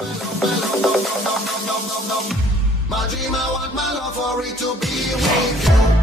My dream, I want my love for it to be with you.